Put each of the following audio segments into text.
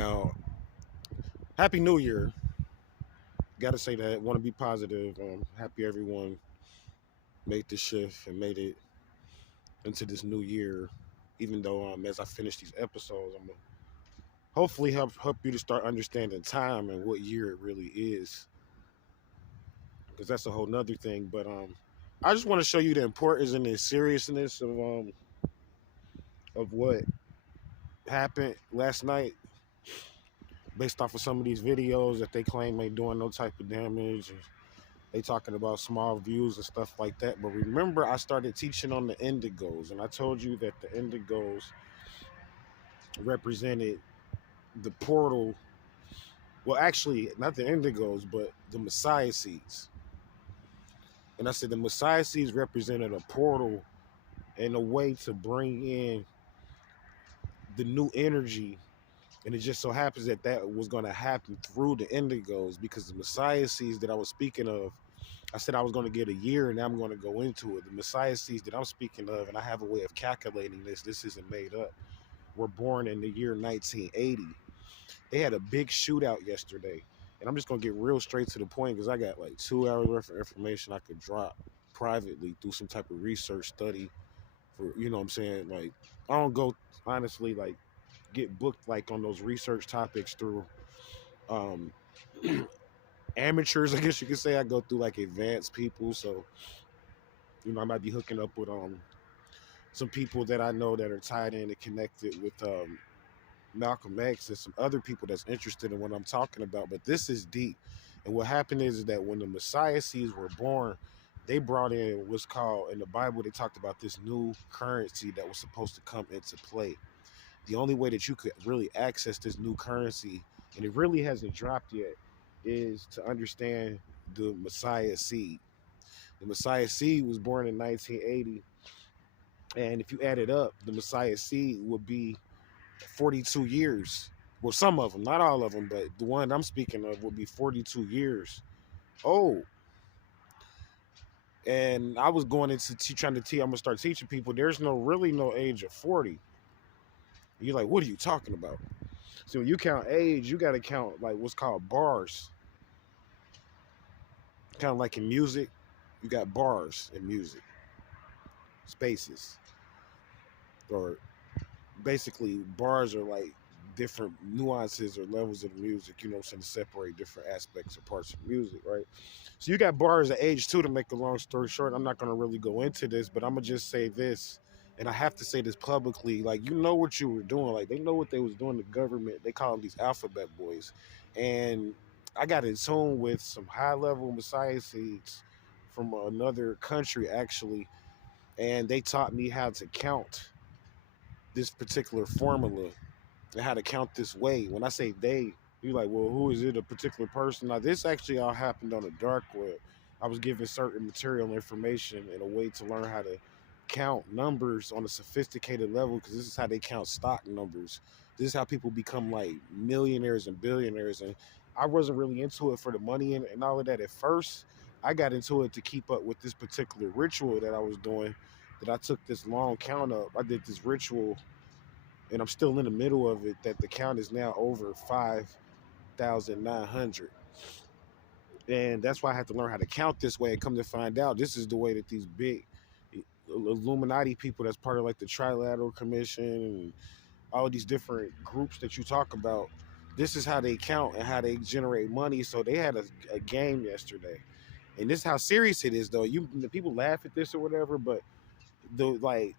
Now, Happy New Year. Got to say that. Want to be positive. Happy everyone made the shift and made it into this new year. Even though as I finish these episodes, I'm gonna hopefully help you to start understanding time and what year it really is, because that's a whole nother thing. But I just want to show you the importance and the seriousness of what happened last night, based off of some of these videos that they claim ain't doing no type of damage. They talking about small views and stuff like that. But remember, I started teaching on the indigos, and I told you that the indigos represented the portal. Well, actually, not the indigos, but the Messiah seeds. And I said the Messiah seeds represented a portal and a way to bring in the new energy. And it just so happens that that was going to happen through the indigos, because the Messiah seeds that I was speaking of, I said I was going to get a year, and now I'm going to go into it. The Messiah seeds that I'm speaking of, and I have a way of calculating this. This isn't made up. Were born in the year 1980. They had a big shootout yesterday, and I'm just going to get real straight to the point, because I got like 2 hours worth of information I could drop privately through some type of research study. For, you know what I'm saying? Like, I don't go, honestly, like, get booked like on those research topics through um amateurs, I guess you could say. I go through like advanced people. So I might be hooking up with some people that I know that are tied in and connected with Malcolm X and some other people that's interested in what I'm talking about. But this is deep. And what happened is that when the Messiah seeds were born, they brought in what's called, in the Bible, they talked about this new currency that was supposed to come into play. The only way that you could really access this new currency, and it really hasn't dropped yet, is to understand the Messiah seed. The Messiah seed was born in 1980, and if you add it up, the Messiah seed would be 42 years. Well, some of them, not all of them, but the one I'm speaking of would be 42 years old. And I was going into trying to teach. I'm gonna start teaching people. There's really no age of 40. You're like, what are you talking about? So when you count age, you got to count like what's called bars. Kind of like in music, you got bars in music, spaces, or basically bars are like different nuances or levels of music, you know what I'm saying, to separate different aspects or parts of music, right? So you got bars of age too. To make a long story short, I'm not going to really go into this, but I'm going to just say this, and I have to say this publicly. Like, you know what you were doing. Like, they know what they was doing. The government, they call them these alphabet boys. And I got in tune with some high level Messiah seeds from another country, actually, and they taught me how to count this particular formula and how to count this way. When I say they, you're like, well, who is it? A particular person? Now, this actually all happened on the dark web. I was given certain material information and a way to learn how to count numbers on a sophisticated level, because this is how they count stock numbers. This is how people become like millionaires and billionaires. And I wasn't really into it for the money and all of that at first. I got into it to keep up with this particular ritual that I was doing, that I took this long count up. I did this ritual, and I'm still in the middle of it, that the count is now over 5,900. And that's why I had to learn how to count this way, and come to find out this is the way that these big Illuminati people, that's part of like the Trilateral Commission and all of these different groups that you talk about, this is how they count and how they generate money. So they had a game yesterday. And this is how serious it is, though. The people laugh at this or whatever, but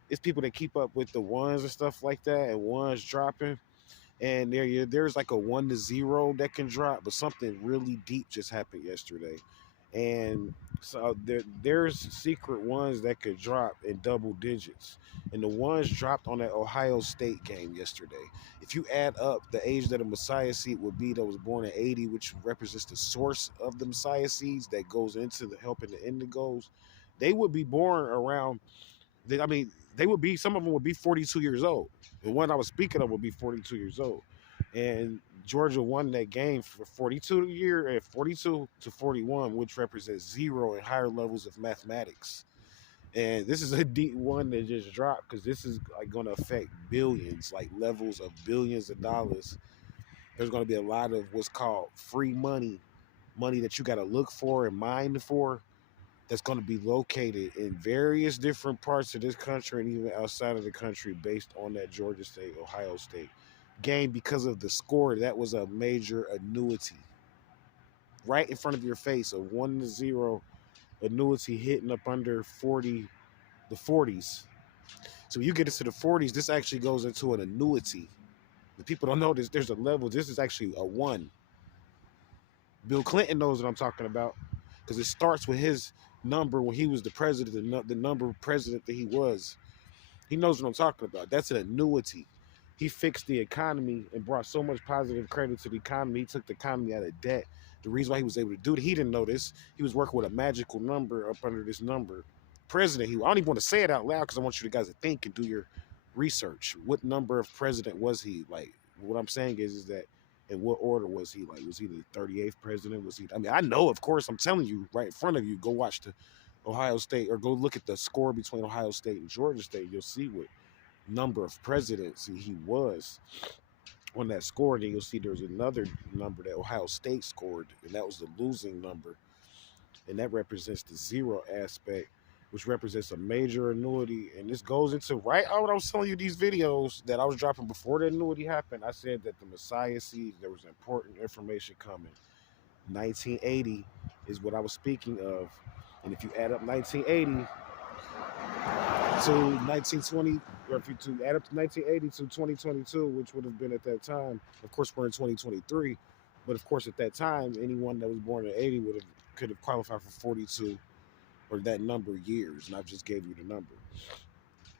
it's people that keep up with the ones and stuff like that, and ones dropping, and there's like a 1 to 0 that can drop, but something really deep just happened yesterday. And so there's secret ones that could drop in double digits, and the ones dropped on that Ohio State game yesterday. If you add up the age that a Messiah seed would be, that was born in 80, which represents the source of the Messiah seeds that goes into the helping the indigos, they would be born around, I mean, they would be, some of them would be 42 years old. The one I was speaking of would be 42 years old. And Georgia won that game for 42 to 41, which represents zero and higher levels of mathematics. And this is a deep one that just dropped, because this is like going to affect billions, like levels of billions of dollars. There's going to be a lot of what's called free money, money that you got to look for and mine for, that's going to be located in various different parts of this country and even outside of the country based on that Georgia State, Ohio State game because of the score. That was a major annuity right in front of your face, a 1-0 annuity hitting up under 40, the 40s. So you get into the 40s, this actually goes into an annuity. The people don't know this. There's a level. This is actually a one. Bill Clinton knows what I'm talking about because it starts with his number when he was the president, the number of president that he was. He knows what I'm talking about. That's an annuity. He fixed the economy and brought so much positive credit to the economy. He took the economy out of debt. The reason why he was able to do it, he didn't know this. He was working with a magical number up under this number. President, I don't even want to say it out loud because I want you guys to think and do your research. What number of president was he? Like, what I'm saying is that in what order was he? Like, was he the 38th president? Was he? I mean, I know, of course, I'm telling you right in front of you. Go watch the Ohio State or go look at the score between Ohio State and Georgia State. You'll see what number of presidents he was on that score. Then you'll see there's another number that Ohio State scored, and that was the losing number. And that represents the zero aspect, which represents a major annuity. And this goes into right out I was telling you these videos that I was dropping before the annuity happened. I said that the Messiah seeds, there was important information coming. 1980 is what I was speaking of. And if you add up 1980 to 1920, or if you to add up to 1980 to 2022, which would have been at that time, of course we're in 2023, but of course at that time, anyone that was born in 80 could have qualified for 42 or that number of years, and I just gave you the number.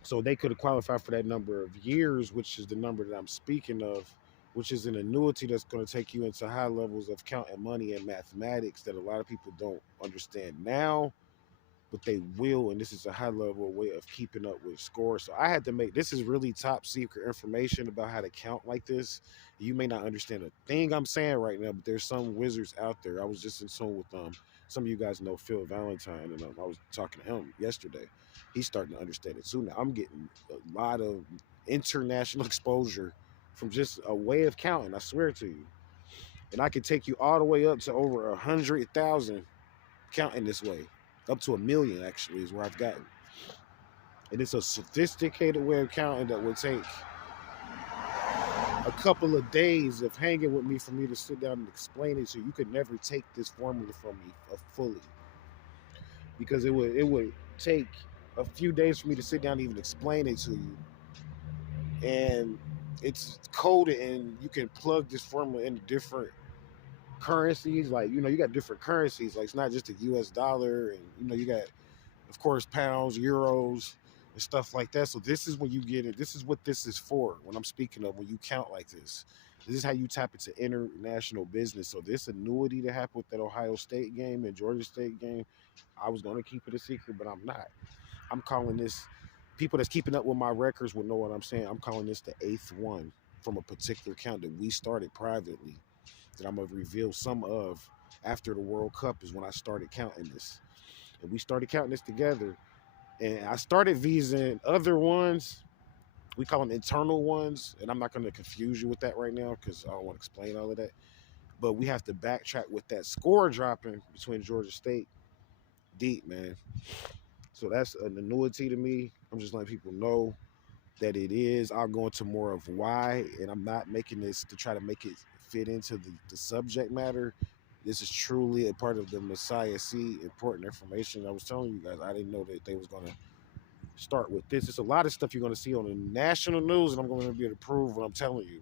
So they could have qualified for that number of years, which is the number that I'm speaking of, which is an annuity that's going to take you into high levels of counting money and mathematics that a lot of people don't understand now, but they will, and this is a high level way of keeping up with scores. So I had to make this is really top secret information about how to count like this. You may not understand a thing I'm saying right now, but there's some wizards out there. I was just in tune with some of you guys know Phil Valentine, and I was talking to him yesterday. He's starting to understand it too now. I'm getting a lot of international exposure from just a way of counting. I swear to you, and I can take you all the way up to over 100,000 counting this way. Up to 1 million actually is where I've gotten. And it's a sophisticated way of counting that would take a couple of days of hanging with me for me to sit down and explain it. So you could never take this formula from me fully. Because it would take a few days for me to sit down and even explain it to you. And it's coded and you can plug this formula into different currencies. Like, you got different currencies. Like, it's not just the US dollar, and you got, of course, pounds, euros, and stuff like that. So this is when you get it. This is what this is for. When I'm speaking of when you count like this is how you tap into international business. So this annuity that happened with that Ohio State game and Georgia State game, I was going to keep it a secret, but I'm not. I'm calling this. People that's keeping up with my records will know what I'm saying. I'm calling this the 8th one from a particular count that we started privately, that I'm gonna reveal some of after the World Cup is when I started counting this. And we started counting this together. And I started vising other ones. We call them internal ones. And I'm not gonna confuse you with that right now because I don't want to explain all of that. But we have to backtrack with that score dropping between Georgia State. Deep, man. So that's an annuity to me. I'm just letting people know that it is. I'll go into more of why, and I'm not making this to try to make it fit into the subject matter. This is truly a part of the Messiah Seed, important information. I was telling you guys, I didn't know that they was going to start with this. It's a lot of stuff you're going to see on the national news, and I'm going to be able to prove what I'm telling you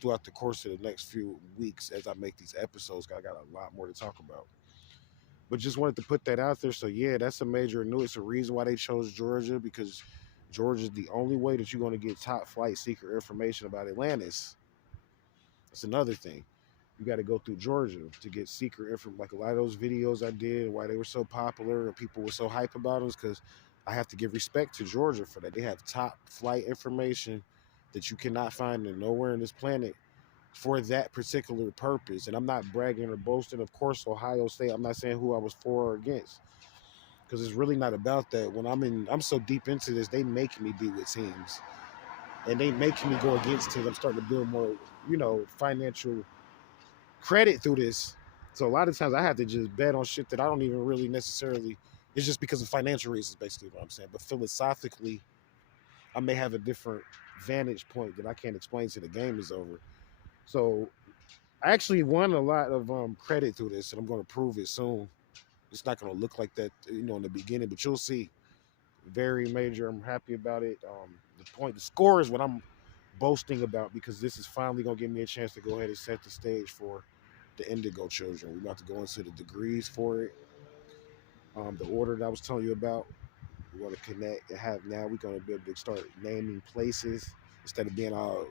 throughout the course of the next few weeks as I make these episodes. I got a lot more to talk about. But just wanted to put that out there. So yeah, that's a major annuity. It's a reason why they chose Georgia, because Georgia is the only way that you're going to get top flight secret information about Atlantis. That's another thing. You got to go through Georgia to get secret information. Like a lot of those videos I did, why they were so popular and people were so hype about them, is because I have to give respect to Georgia for that. They have top flight information that you cannot find nowhere on this planet for that particular purpose. And I'm not bragging or boasting. Of course, Ohio State, I'm not saying who I was for or against, because it's really not about that. When I'm so deep into this, they make me be with teams. and they making me go against it. I'm starting to build more, financial credit through this. So a lot of times I have to just bet on shit that I don't even really necessarily. It's just because of financial reasons, basically what I'm saying. But philosophically, I may have a different vantage point that I can't explain till the game is over. So I actually won a lot of credit through this, and I'm going to prove it soon. It's not going to look like that, in the beginning, but you'll see. Very major. I'm happy about it. The score is what I'm boasting about because this is finally going to give me a chance to go ahead and set the stage for the Indigo children. We're about to go into the degrees for it. The order that I was telling you about, we're going to connect and have now. We're going to be able to start naming places instead of being all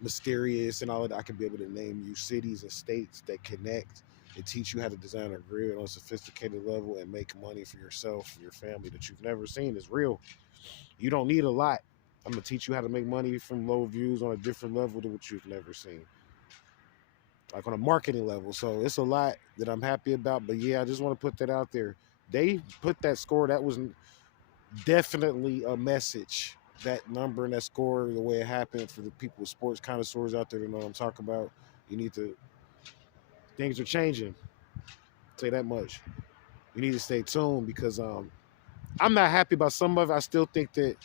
mysterious and all of that. I can be able to name you cities and states that connect and teach you how to design a grid on a sophisticated level and make money for yourself, for your family that you've never seen. Is real. You don't need a lot. I'm gonna teach you how to make money from low views on a different level than what you've never seen, like on a marketing level. So it's a lot that I'm happy about. But yeah, I just want to put that out there. They put that score. That was definitely a message. That number and that score, the way it happened for the people, sports connoisseurs out there to know what I'm talking about. You need to. Things are changing. I'll say that much. You need to stay tuned because I'm not happy about some of it. I still think that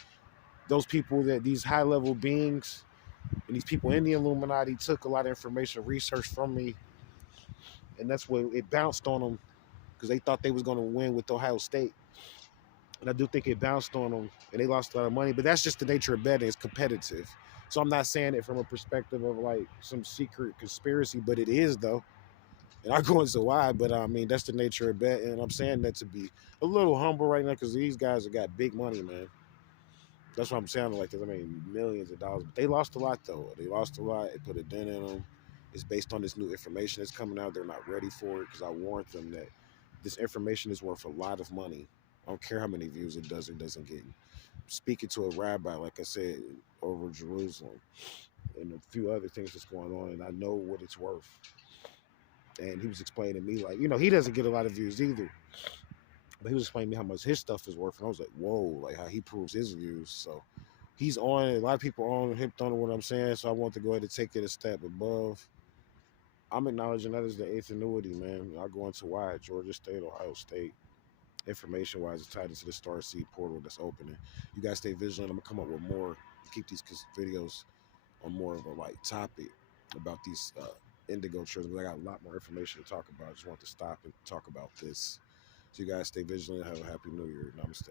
those people, that these high level beings and these people in the Illuminati took a lot of information, research from me, and that's what it bounced on them because they thought they was going to win with Ohio State, and I do think it bounced on them, and they lost a lot of money. But that's just the nature of betting; it's competitive. So I'm not saying it from a perspective of like some secret conspiracy, but it is though. And I go into why, but I mean that's the nature of betting. And I'm saying that to be a little humble right now because these guys have got big money, man. That's what I'm sounding like. Cause I mean, millions of dollars. But they lost a lot, though. They lost a lot. It put a dent in them. It's based on this new information that's coming out. They're not ready for it because I warned them that this information is worth a lot of money. I don't care how many views it does or doesn't get. Speaking to a rabbi, like I said, over Jerusalem and a few other things that's going on, and I know what it's worth. And he was explaining to me, like, he doesn't get a lot of views either. But he was explaining to me how much his stuff is worth. And I was like, whoa, like how he proves his views. So he's on it. A lot of people are on hipped on what I'm saying. So I want to go ahead and take it a step above. I'm acknowledging that as the eighth annuity, man. I go into why Georgia State, Ohio State. Information wise, it's tied into the Star Seed portal that's opening. You guys stay vigilant. I'm gonna come up with more, keep these videos on more of a like topic about these indigo children. But I got a lot more information to talk about. I just want to stop and talk about this. So you guys stay vigilant. Have a happy new year. Namaste.